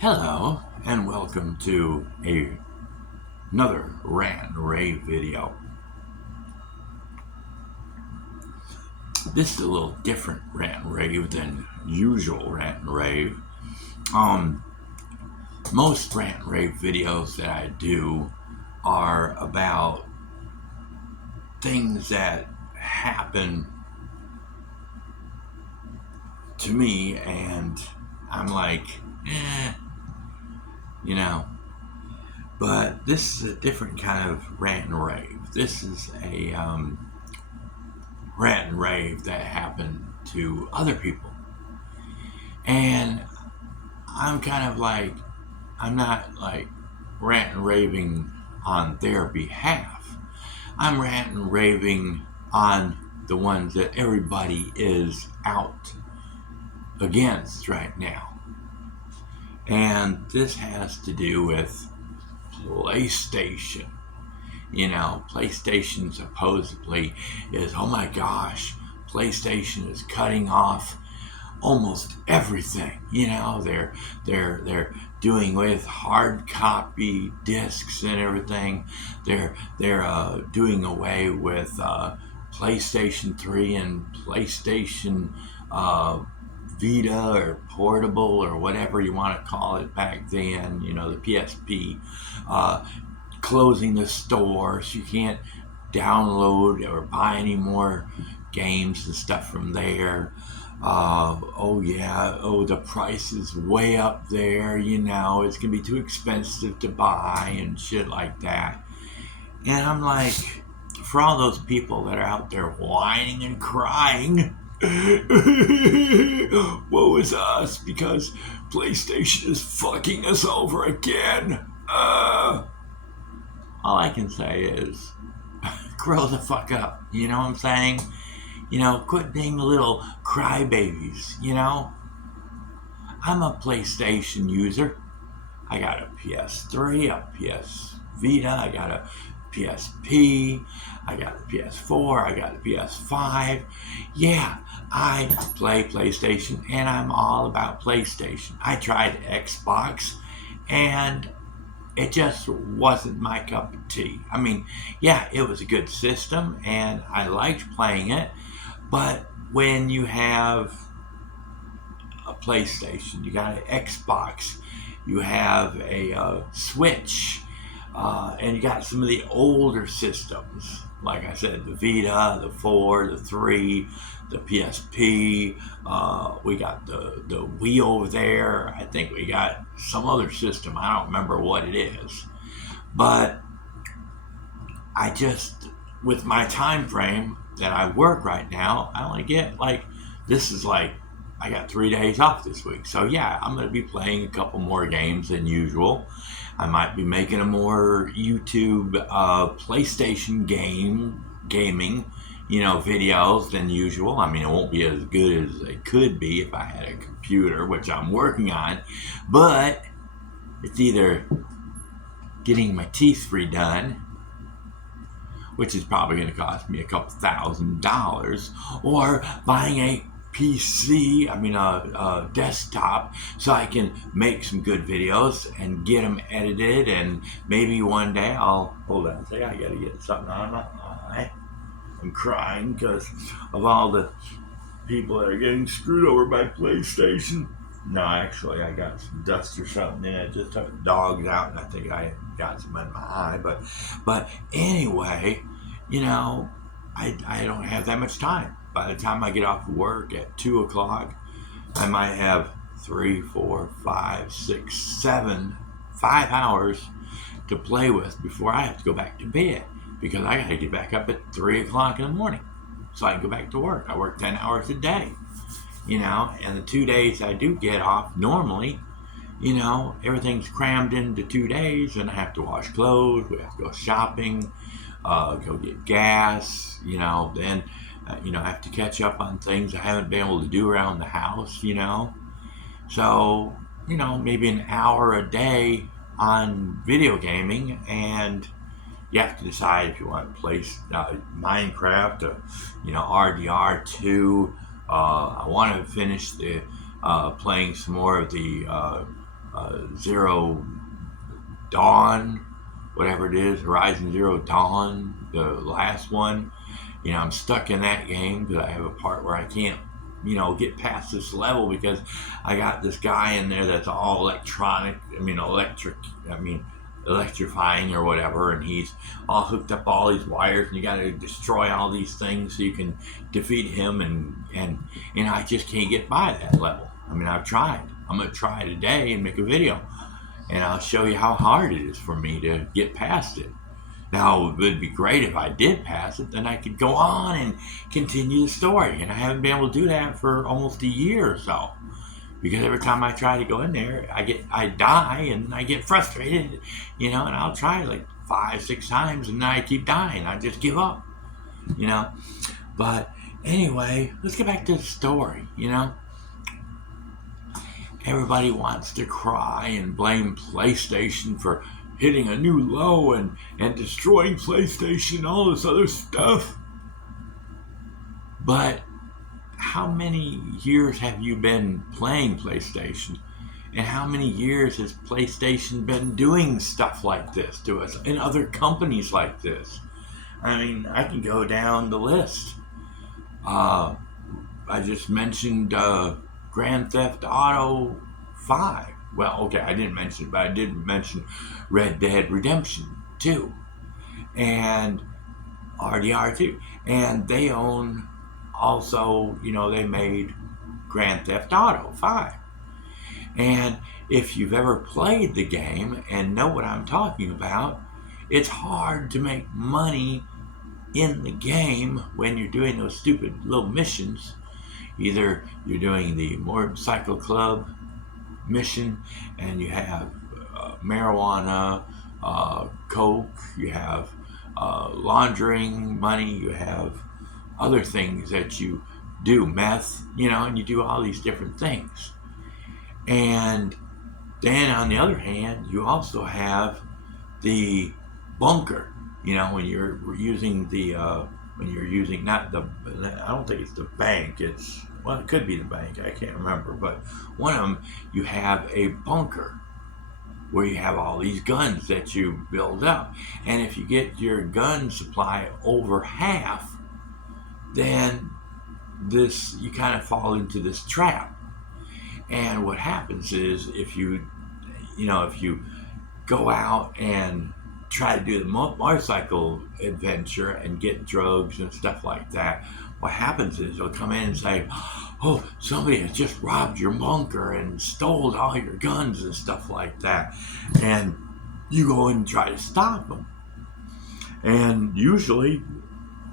Hello, and welcome to another rant and rave video. This is a little different rant and rave than usual rant and rave. Um, Most rant and rave videos that I do are about things that happen to me, and I'm like, eh, you know. But this is a different kind of rant and rave. This is a rant and rave that happened to other people. And I'm kind of like, I'm not like rant and raving on their behalf. I'm rant and raving on the ones that everybody is out against right now. And this has to do with PlayStation. PlayStation supposedly is, oh my gosh, PlayStation is cutting off almost everything. They're doing with hard copy discs and everything. They're doing away with PlayStation 3 and PlayStation Vita or portable or whatever you want to call it back then. The PSP. Closing the store, so you can't download or buy any more games and stuff from there. The price is way up there, it's gonna be too expensive to buy and shit like that. And I'm like, for all those people that are out there whining and crying, woe is us because PlayStation is fucking us over again. All I can say is, grow the fuck up. You know what I'm saying? Quit being little crybabies. I'm a PlayStation user. I got a PS3, a PS Vita, I got a PSP, I got a PS4, I got a PS5. Yeah, I play PlayStation and I'm all about PlayStation. I tried Xbox and it just wasn't my cup of tea. I mean, yeah, it was a good system and I liked playing it, but when you have a PlayStation, you got an Xbox, you have a Switch, and you got some of the older systems, like I said, the Vita, the 4, the 3, the PSP. We got the Wii over there. I think we got some other system. I don't remember what it is. But I just, with my time frame that I work right now, I only get this is I got 3 days off this week. So yeah, I'm going to be playing a couple more games than usual. I might be making a more YouTube PlayStation gaming, videos than usual. I mean, it won't be as good as it could be if I had a computer, which I'm working on. But it's either getting my teeth redone, which is probably going to cost me a couple $1,000, or buying a a desktop, so I can make some good videos and get them edited, and maybe one day I'll, hold on a second, I gotta get something on my eye. I'm crying because of all the people that are getting screwed over by PlayStation. No, actually, I got some dust or something in it. Just took the dogs out, and I think I got some in my eye. But anyway, I don't have that much time. By the time I get off work at 2 o'clock, I might have 3, 4, 5, 6, 7, 5 hours to play with before I have to go back to bed, because I got to get back up at 3 o'clock in the morning so I can go back to work. I work 10 hours a day, and the 2 days I do get off normally, everything's crammed into 2 days, and I have to wash clothes, we have to go shopping, go get gas, then I have to catch up on things I haven't been able to do around the house, So, maybe an hour a day on video gaming, and you have to decide if you want to play Minecraft or, RDR2. I want to finish playing some more of the Zero Dawn, whatever it is, Horizon Zero Dawn, the last one. I'm stuck in that game because I have a part where I can't, get past this level because I got this guy in there that's all electronic. Electrifying or whatever, and he's all hooked up all these wires, and you got to destroy all these things so you can defeat him, and I just can't get by that level. I've tried. I'm gonna try today and make a video, and I'll show you how hard it is for me to get past it. Now, it would be great if I did pass it, then I could go on and continue the story. And I haven't been able to do that for almost a year or so. Because every time I try to go in there, I die and I get frustrated, and I'll try like 5, 6 times and then I keep dying. I just give up, you know. But anyway, let's get back to the story, Everybody wants to cry and blame PlayStation for hitting a new low and destroying PlayStation, all this other stuff. But how many years have you been playing PlayStation? And how many years has PlayStation been doing stuff like this to us and other companies like this? I can go down the list. I just mentioned Grand Theft Auto 5. Well, okay, I didn't mention it, but I did mention Red Dead Redemption 2 and RDR 2. And they own also, they made Grand Theft Auto 5. And if you've ever played the game and know what I'm talking about, it's hard to make money in the game when you're doing those stupid little missions. Either you're doing the motorcycle club mission and you have marijuana, coke, you have laundering money, you have other things that you do, meth, and you do all these different things. And then on the other hand, you also have the bunker, when you're using not the, I don't think it's the bank, it could be the bank, I can't remember, but one of them, you have a bunker where you have all these guns that you build up. And if you get your gun supply over half, then you kind of fall into this trap. And what happens is if you go out and try to do the motorcycle adventure and get drugs and stuff like that, what happens is they'll come in and say, oh, somebody has just robbed your bunker and stole all your guns and stuff like that. And you go and try to stop them. And usually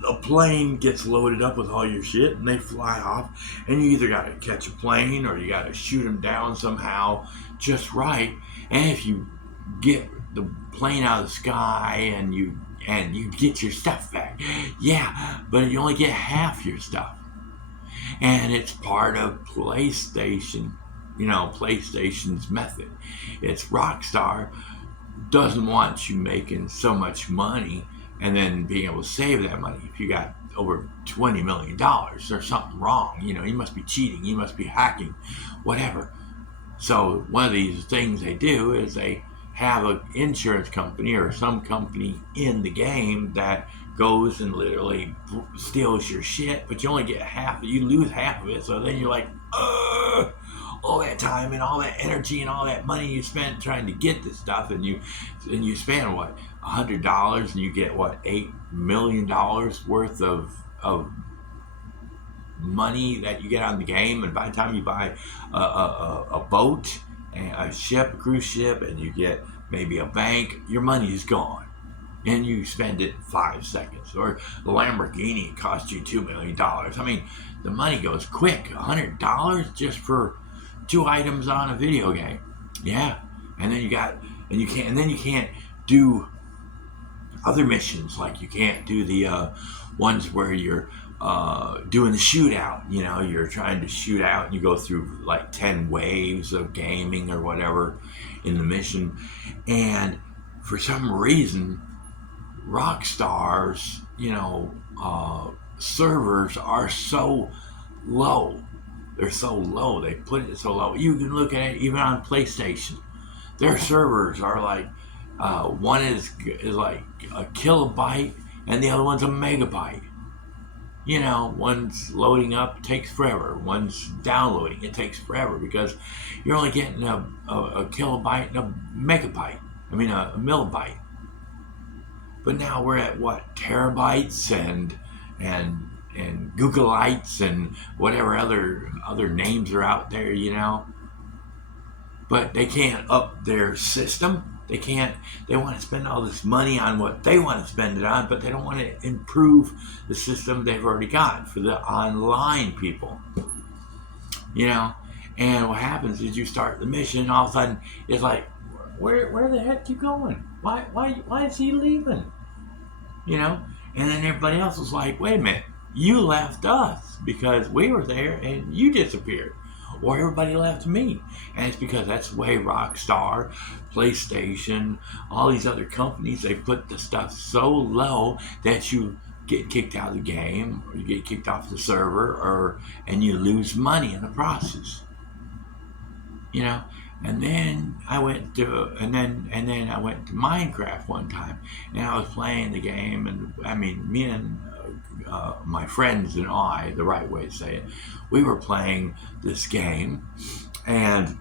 a plane gets loaded up with all your shit and they fly off, and you either got to catch a plane or you got to shoot them down somehow just right. And if you get the plane out of the sky and you get your stuff back, yeah, but you only get half your stuff. And it's part of PlayStation, PlayStation's method. It's Rockstar doesn't want you making so much money and then being able to save that money. If you got over $20 million, there's something wrong. You must be cheating, you must be hacking, whatever. So one of these things they do is they have an insurance company or some company in the game that goes and literally steals your shit, but you only get half, you lose half of it. So then you're like, all that time and all that energy and all that money you spent trying to get this stuff, and you spend what, $100 and you get what, $8 million worth of money that you get on the game. And by the time you buy a boat, a ship, a cruise ship, and you get maybe a bank, your money is gone. And you spend it in 5 seconds. Or the Lamborghini cost you $2 million. The money goes quick. $100 just for 2 items on a video game. Yeah. And then you can't do other missions. Like you can't do the ones where you're doing the shootout. You're trying to shoot out and you go through like 10 waves of gaming or whatever in the mission. And for some reason, Rockstar's, servers are so low. They're so low. They put it so low. You can look at it even on PlayStation. Their servers are like, one is like a kilobyte and the other one's a megabyte. You know, one's loading up, takes forever. One's downloading, it takes forever because you're only getting a kilobyte and a megabyte. I mean, a millibyte. But now we're at what, terabytes and Googleites and whatever other names are out there, you know. But they can't up their system. They can't. They want to spend all this money on what they want to spend it on, but they don't want to improve the system they've already got for the online people. You know, and what happens is you start the mission, and all of a sudden it's like, where the heck you going? Why is he leaving? You know, and then everybody else was like, wait a minute, you left us because we were there and you disappeared. Or everybody left me. And it's because that's the way Rockstar, PlayStation, all these other companies, they put the stuff so low that you get kicked out of the game, or you get kicked off the server, and you lose money in the process. You know? And then I went to Minecraft one time, and I was playing the game, and I mean, me and my friends and I, the right way to say it, we were playing this game, and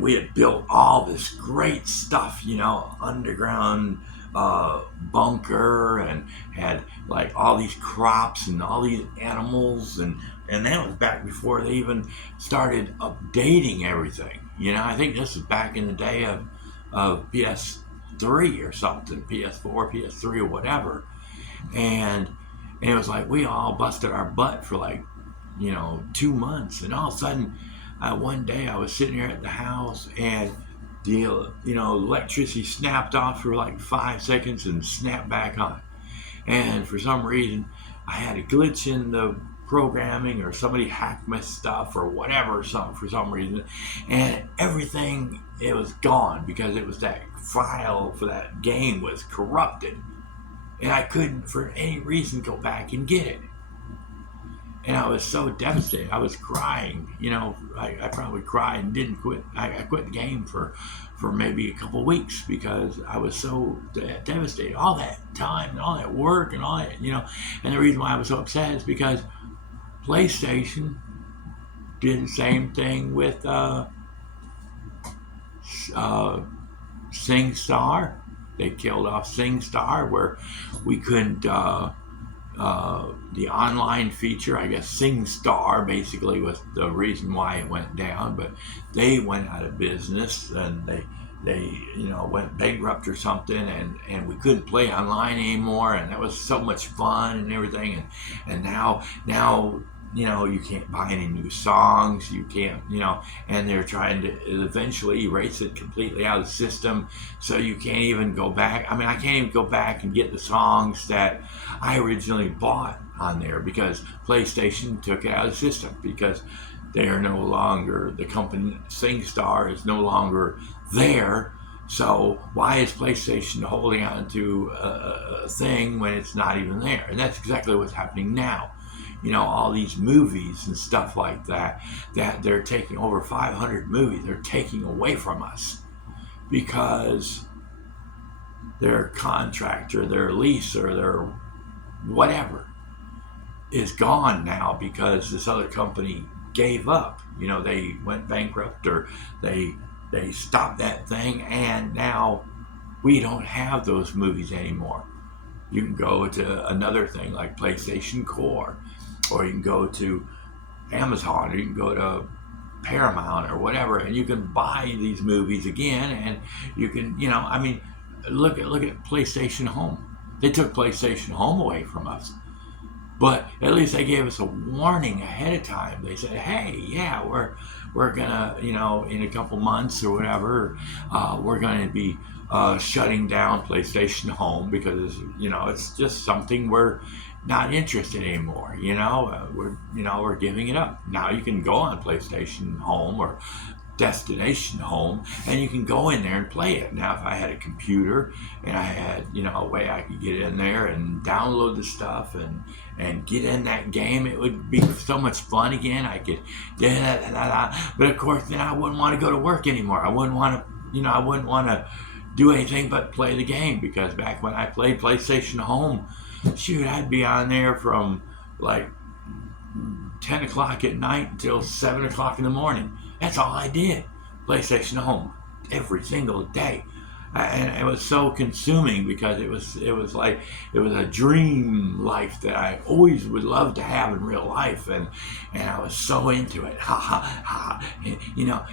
we had built all this great stuff, you know, underground bunker, and had like all these crops and all these animals, and that was back before they even started updating everything. You know, I think this was back in the day of PS3 or something, PS4, PS3 or whatever, and it was like we all busted our butt for like, you know, 2 months, and all of a sudden, one day I was sitting here at the house, and the electricity snapped off for like 5 seconds and snapped back on, and for some reason I had a glitch in the programming, or somebody hacked my stuff or whatever, for some reason, and everything, it was gone because it was that file for that game was corrupted. And I couldn't, for any reason, go back and get it. And I was so devastated. I was crying. You know, I probably cried and didn't quit. I quit the game for maybe a couple weeks because I was so devastated. All that time and all that work and all that, you know. And the reason why I was so upset is because PlayStation did the same thing with SingStar. They killed off SingStar, where we couldn't, the online feature, I guess SingStar basically was the reason why it went down, but they went out of business, and they went bankrupt or something, and we couldn't play online anymore, and that was so much fun and everything, and now you know, you can't buy any new songs, you can't, you know, and they're trying to eventually erase it completely out of the system, so you can't even go back. I mean, I can't even go back and get the songs that I originally bought on there because PlayStation took it out of the system, because they are no longer, the company SingStar is no longer there. So why is PlayStation holding on to a thing when it's not even there? And that's exactly what's happening now. You know, all these movies and stuff like that they're taking, over 500 movies, they're taking away from us because their contract or their lease or their whatever is gone now because this other company gave up. You know, they went bankrupt, or they stopped that thing, and now we don't have those movies anymore. You can go to another thing like PlayStation Core, or you can go to Amazon, or you can go to Paramount or whatever, and you can buy these movies again, and you can, you know, I mean, look at PlayStation Home. They took PlayStation Home away from us, but at least they gave us a warning ahead of time. They said, hey, yeah, we're gonna, you know, in a couple months or whatever, we're gonna be shutting down PlayStation Home because, you know, it's just something we're not interested anymore. You know, we're giving it up. Now you can go on PlayStation Home or Destination Home, and you can go in there and play it. Now, if I had a computer and I had, you know, a way I could get in there and download the stuff and get in that game, it would be so much fun again. I could, but of course, then I wouldn't want to go to work anymore. I wouldn't want to, I wouldn't want to do anything but play the game, because back when I played PlayStation Home, shoot, I'd be on there from like 10 o'clock at night until 7 o'clock in the morning. That's all I did. PlayStation Home every single day. And it was so consuming, because it was like it was a dream life that I always would love to have in real life, and I was so into it. Ha ha ha!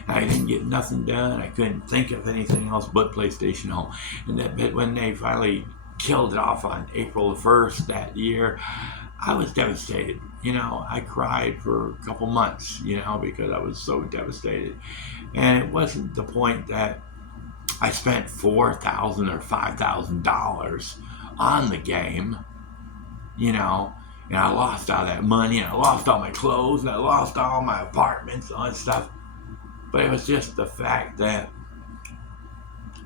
I didn't get nothing done. I couldn't think of anything else but PlayStation Home. But when they finally killed it off on April the 1st that year, I was devastated. I cried for a couple months. Because I was so devastated, and it wasn't the point that I spent $4,000 or $5,000 on the game, and I lost all that money, and I lost all my clothes, and I lost all my apartments, and all that stuff. But it was just the fact that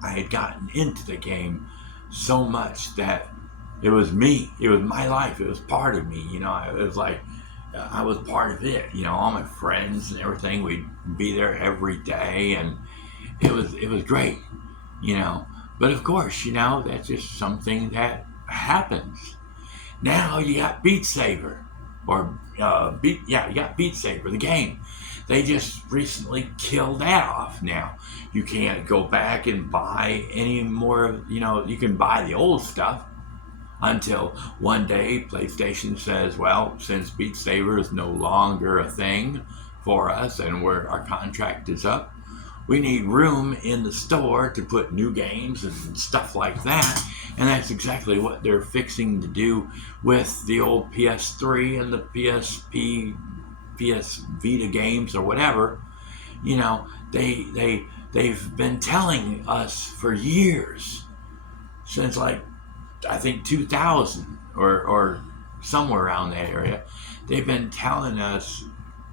I had gotten into the game so much that it was me. It was my life. It was part of me. It was like I was part of it. All my friends and everything, we'd be there every day, and it was great. But of course, that's just something that happens. Now you got Beat Saber, you got Beat Saber, the game. They just recently killed that off. Now you can't go back and buy any more. You can buy the old stuff until one day PlayStation says, well, since Beat Saber is no longer a thing for us, and our contract is up, we need room in the store to put new games and stuff like that. And that's exactly what they're fixing to do with the old PS3 and the PSP, PS Vita games or whatever. They've been telling us for years, since like I think 2000 or somewhere around that area. They've been telling us,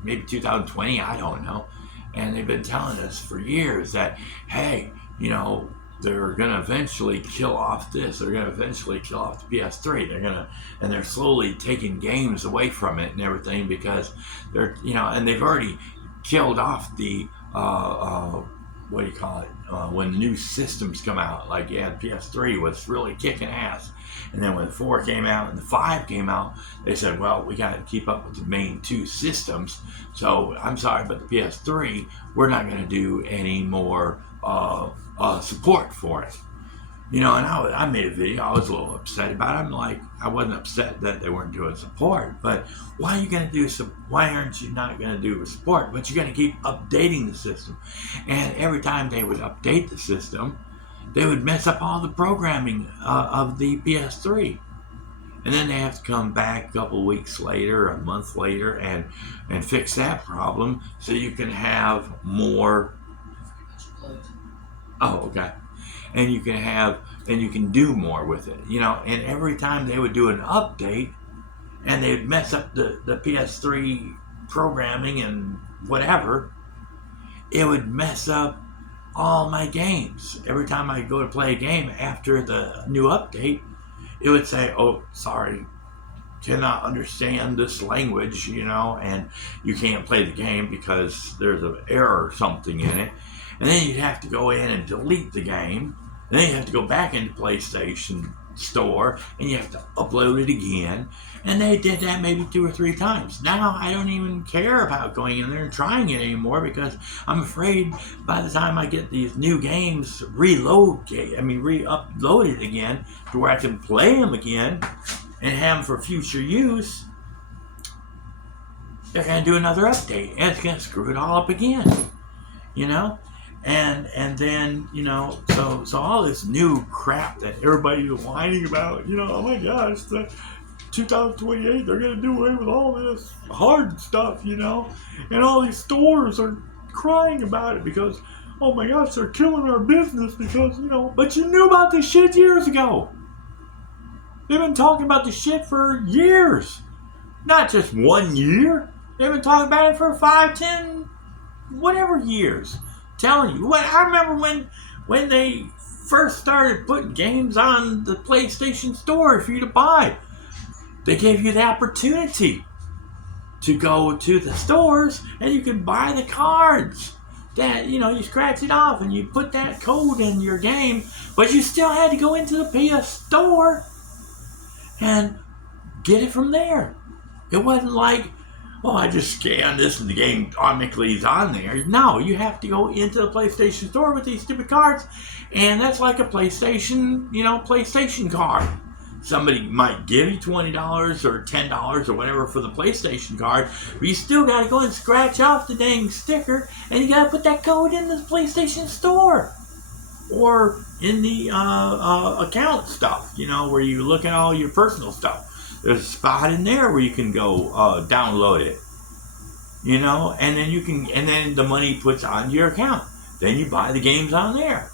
maybe 2020, I don't know. And they've been telling us for years that, hey, they're going to eventually kill off this. They're going to eventually kill off the PS3. They're slowly taking games away from it and everything, because they're, and they've already killed off the, what do you call it? When the new systems come out, like, the PS3 was really kicking ass. And then when the 4 came out and the 5 came out, they said, well, we got to keep up with the main 2 systems. So I'm sorry, but the PS3, we're not going to do any more support for it. And I made a video. I was a little upset about it. I'm like, I wasn't upset that they weren't doing support, but why aren't you not going to do support? But you're going to keep updating the system. And every time they would update the system, they would mess up all the programming of the PS3. And then they have to come back a couple weeks later, a month later, and fix that problem so you can have more. Oh, okay. And you can do more with it, and every time they would do an update and they'd mess up the PS3 programming and whatever, it would mess up all my games. Every time I go to play a game after the new update, it would say, oh, sorry, cannot understand this language, and you can't play the game because there's an error or something in it. And then you'd have to go in and delete the game. And then you have to go back into PlayStation Store and you have to upload it again. And they did that maybe 2 or 3 times. Now I don't even care about going in there and trying it anymore, because I'm afraid by the time I get these new games re-uploaded again to where I can play them again and have them for future use, they're going to do another update and it's going to screw it all up again, And then, so all this new crap that everybody's whining about, oh my gosh, the 2028, they're going to do away with all this hard stuff, and all these stores are crying about it because, oh my gosh, they're killing our business because, but you knew about this shit years ago. They've been talking about this shit for years, not just 1 year. They've been talking about it for 5, 10, whatever years. Telling you, I remember when they first started putting games on the PlayStation Store for you to buy. They gave you the opportunity to go to the stores and you could buy the cards. that, you scratch it off and you put that code in your game, but you still had to go into the PS Store and get it from there. It wasn't like, oh, I just scan this and the game automatically is on there. No, you have to go into the PlayStation Store with these stupid cards, and that's like a PlayStation card. Somebody might give you $20 or $10 or whatever for the PlayStation card, but you still got to go and scratch off the dang sticker, and you got to put that code in the PlayStation Store or in the account stuff, where you look at all your personal stuff. There's a spot in there where you can go download it, and then the money puts on your account. Then you buy the games on there.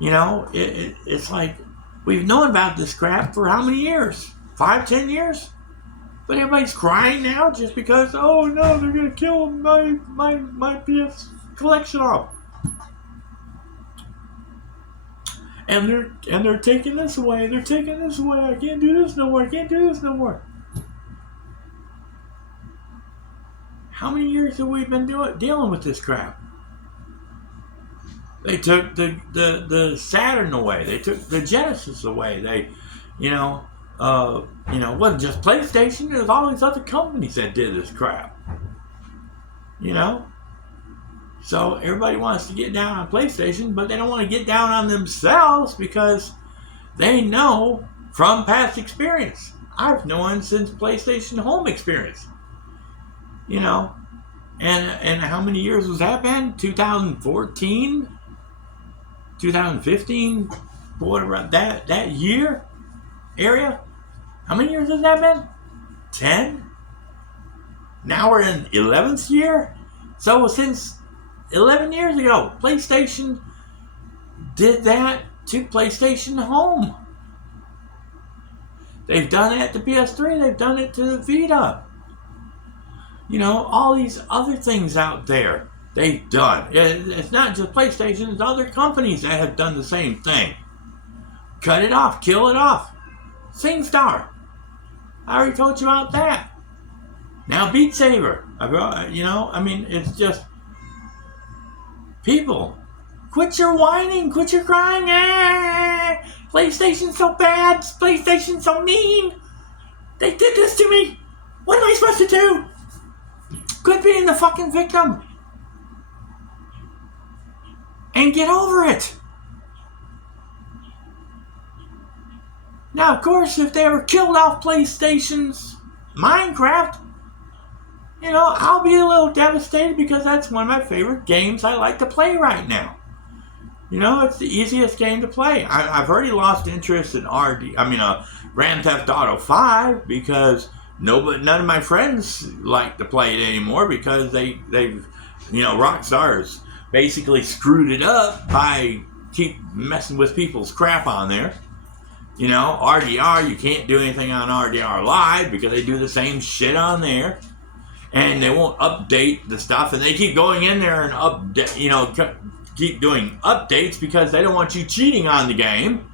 It's like, we've known about this crap for how many years? 5, 10 years? But everybody's crying now just because, oh no, they're gonna kill my PS collection off. And they're taking this away. They're taking this away. I can't do this no more. I can't do this no more. How many years have we been dealing with this crap? They took the Saturn away. They took the Genesis away. They, wasn't just PlayStation. There was all these other companies that did this crap. So everybody wants to get down on PlayStation, but they don't want to get down on themselves because they know from past experience. I've known since PlayStation Home experience. And how many years has that been? 2014? 2015? Whatever, that year area? How many years has that been? 10? Now we're in 11th year? So since 11 years ago, PlayStation did that to PlayStation Home. They've done it to PS3. They've done it to Vita. All these other things out there they've done. It's not just PlayStation. It's other companies that have done the same thing. Cut it off. Kill it off. SingStar. I already told you about that. Now Beat Saber. It's just... People, quit your whining, quit your crying. PlayStation's so bad, PlayStation's so mean. They did this to me. What am I supposed to do? Quit being the fucking victim. And get over it. Now, of course, if they ever killed off PlayStation's Minecraft, I'll be a little devastated because that's one of my favorite games I like to play right now. It's the easiest game to play. I've already lost interest in Grand Theft Auto 5 because none of my friends like to play it anymore because they've Rockstar's basically screwed it up by keep messing with people's crap on there. RDR, you can't do anything on RDR Live because they do the same shit on there. And they won't update the stuff, and they keep going in there and keep doing updates because they don't want you cheating on the game.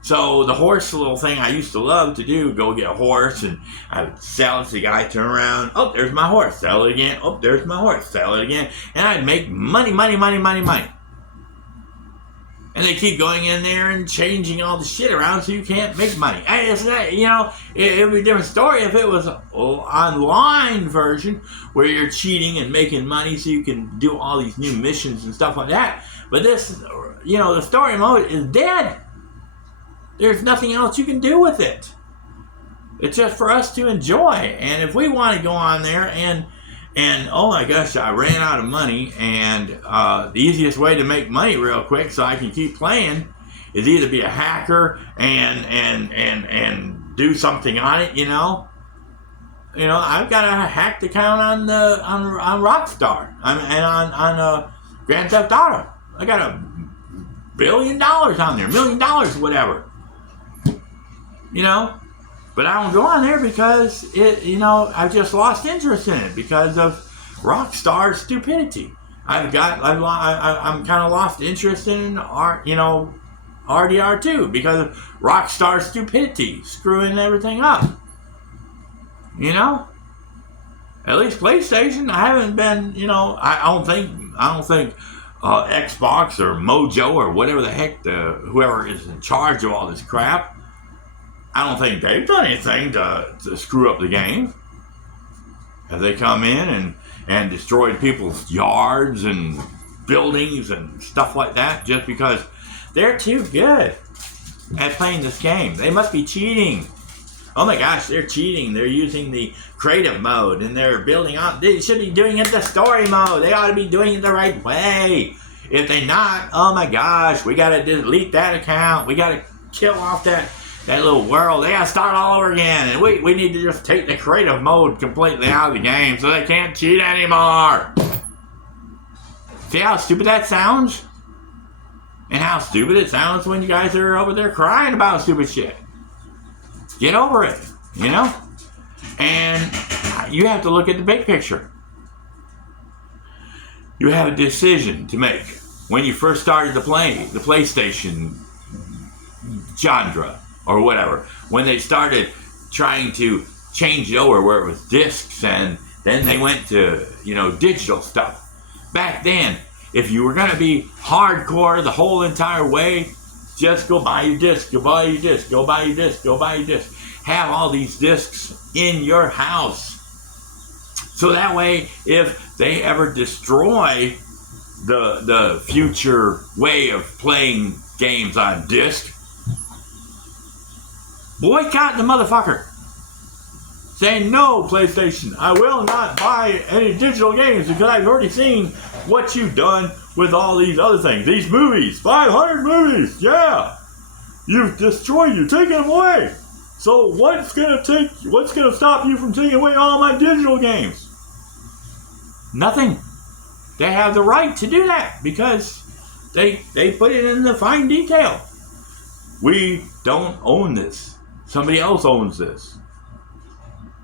So the horse little thing I used to love to do, go get a horse, and I would sell it to the guy, turn around, oh, there's my horse, sell it again, oh, there's my horse, sell it again, and I'd make money. And they keep going in there and changing all the shit around so you can't make money. It would be a different story if it was an online version where you're cheating and making money so you can do all these new missions and stuff like that. But this, the story mode is dead. There's nothing else you can do with it. It's just for us to enjoy. And if we want to go on there and oh my gosh, I ran out of money, and the easiest way to make money real quick so I can keep playing is either be a hacker and do something on it, I've got a hacked account on Rockstar and on Grand Theft Auto. I got $1 billion on there, $1 million, whatever. But I don't go on there because I've just lost interest in it because of Rockstar's stupidity. I'm kind of lost interest in RDR 2 because of Rockstar's stupidity, screwing everything up. At least PlayStation, I haven't been, I don't think I don't think Xbox or Mojo or whatever the heck, whoever is in charge of all this crap, I don't think they've done anything to screw up the game. Have they come in and destroyed people's yards and buildings and stuff like that just because they're too good at playing this game? They must be cheating. Oh my gosh, they're cheating. They're using the creative mode and they're building on. They should be doing it the story mode. They ought to be doing it the right way. If they're not, oh my gosh, we gotta delete that account. We gotta kill off that little world. They gotta start all over again. And we need to just take the creative mode completely out of the game so they can't cheat anymore. See how stupid that sounds? And how stupid it sounds when you guys are over there crying about stupid shit. Get over it, you know? And you have to look at the big picture. You have a decision to make. When you first started to play the PlayStation genre or whatever, when they started trying to change it over where it was discs and then they went to, digital stuff. Back then, if you were going to be hardcore the whole entire way, just go buy your disc, go buy your disc, go buy your disc, go buy your disc. Have all these discs in your house. So that way, if they ever destroy the future way of playing games on disc, boycott the motherfucker. Say, no, PlayStation, I will not buy any digital games because I've already seen what you've done with all these other things. These movies, 500 movies, yeah. You've destroyed, you've taken them away. So what's gonna stop you from taking away all my digital games? Nothing. They have the right to do that because they put it in the fine detail. We don't own this. Somebody else owns this.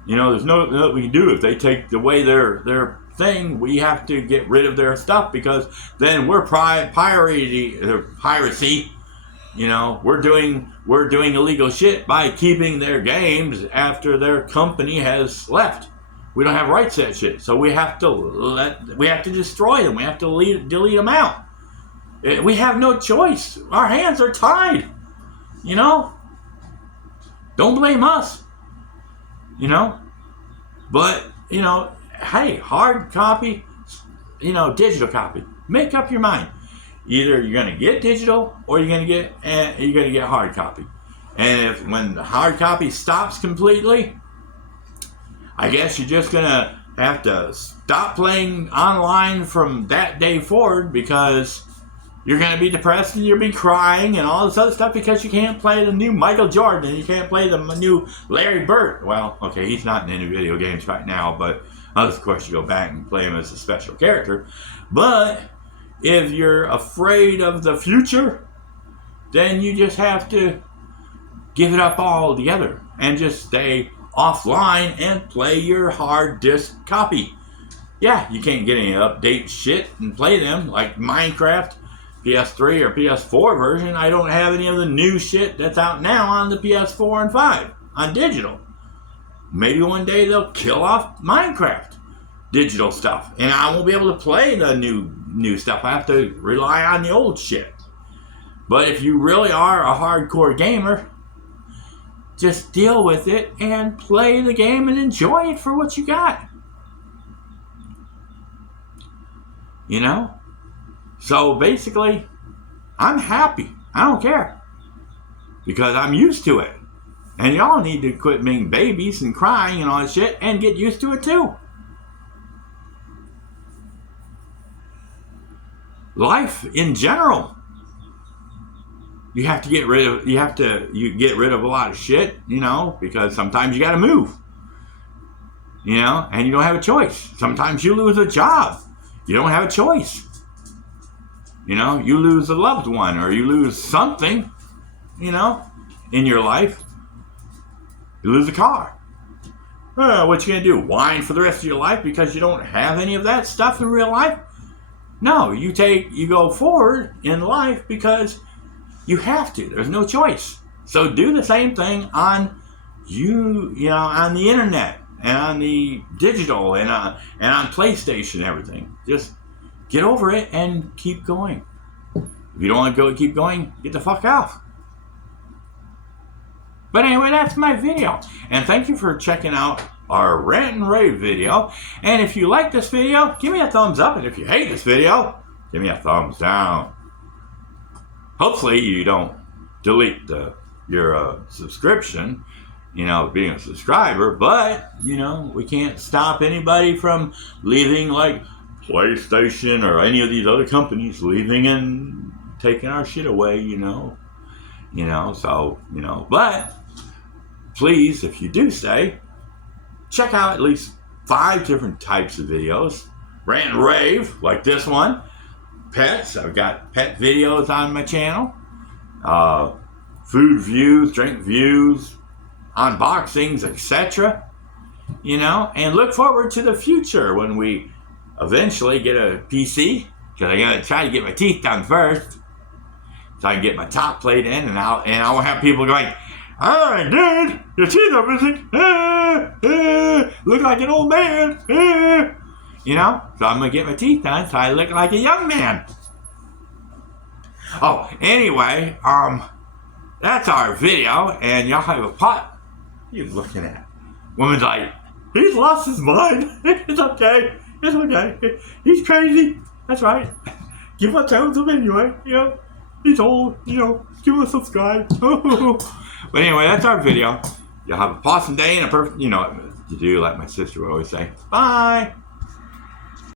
There's nothing we can do. If they take away their thing, we have to get rid of their stuff because then we're piracy. We're doing illegal shit by keeping their games after their company has left. We don't have rights to that shit, so we have to destroy them. We have to delete them out. We have no choice. Our hands are tied. Don't blame us. But hey, hard copy, digital copy. Make up your mind. Either you're gonna get digital or you're gonna get hard copy. And when the hard copy stops completely, I guess you're just gonna have to stop playing online from that day forward because you're gonna be depressed and you'll be crying and all this other stuff because you can't play the new Michael Jordan and you can't play the new Larry Bird. Well, okay, he's not in any video games right now, but of course you go back and play him as a special character. But if you're afraid of the future, then you just have to give it up altogether and just stay offline and play your hard disk copy. Yeah, you can't get any update shit and play them like Minecraft, PS3 or PS4 version. I don't have any of the new shit that's out now on the PS4 and 5 on digital. Maybe one day they'll kill off Minecraft digital stuff and I won't be able to play the new stuff. I have to rely on the old shit. But if you really are a hardcore gamer, just deal with it and play the game and enjoy it for what you got. So basically, I'm happy. I don't care. Because I'm used to it. And y'all need to quit being babies and crying and all that shit and get used to it too. Life in general. You have to get rid of a lot of shit, because sometimes you gotta move. And you don't have a choice. Sometimes you lose a job. You don't have a choice. You lose a loved one or you lose something, in your life. You lose a car. What you gonna do? Whine for the rest of your life because you don't have any of that stuff in real life? No, you go forward in life because you have to. There's no choice. So do the same thing on on the internet and on the digital and on PlayStation and everything. Just get over it and keep going. If you don't want to keep going, get the fuck out. But anyway, that's my video. And thank you for checking out our rant and rave video. And if you like this video, give me a thumbs up. And if you hate this video, give me a thumbs down. Hopefully you don't delete your subscription, being a subscriber. But, we can't stop anybody from leaving, like PlayStation or any of these other companies leaving and taking our shit away, but please, if you do stay, check out at least 5 different types of videos. Rant and rave, like this one. Pets, I've got pet videos on my channel. Food views, drink views, unboxings, etc. And look forward to the future when we eventually get a PC, because I gotta try to get my teeth done first, so I can get my top plate in, and I won't have people going, "Oh, dude, your teeth are missing. Look like an old man." So I'm gonna get my teeth done so I look like a young man. Oh, anyway, that's our video, and y'all have a pot. What are you looking at? Woman's like, "He's lost his mind." It's okay. It's okay. He's crazy. That's right. Give us time to him anyway. He's old. Give us a subscribe. But anyway, that's our video. Y'all have a awesome day and a perfect, to do like my sister would always say. Bye.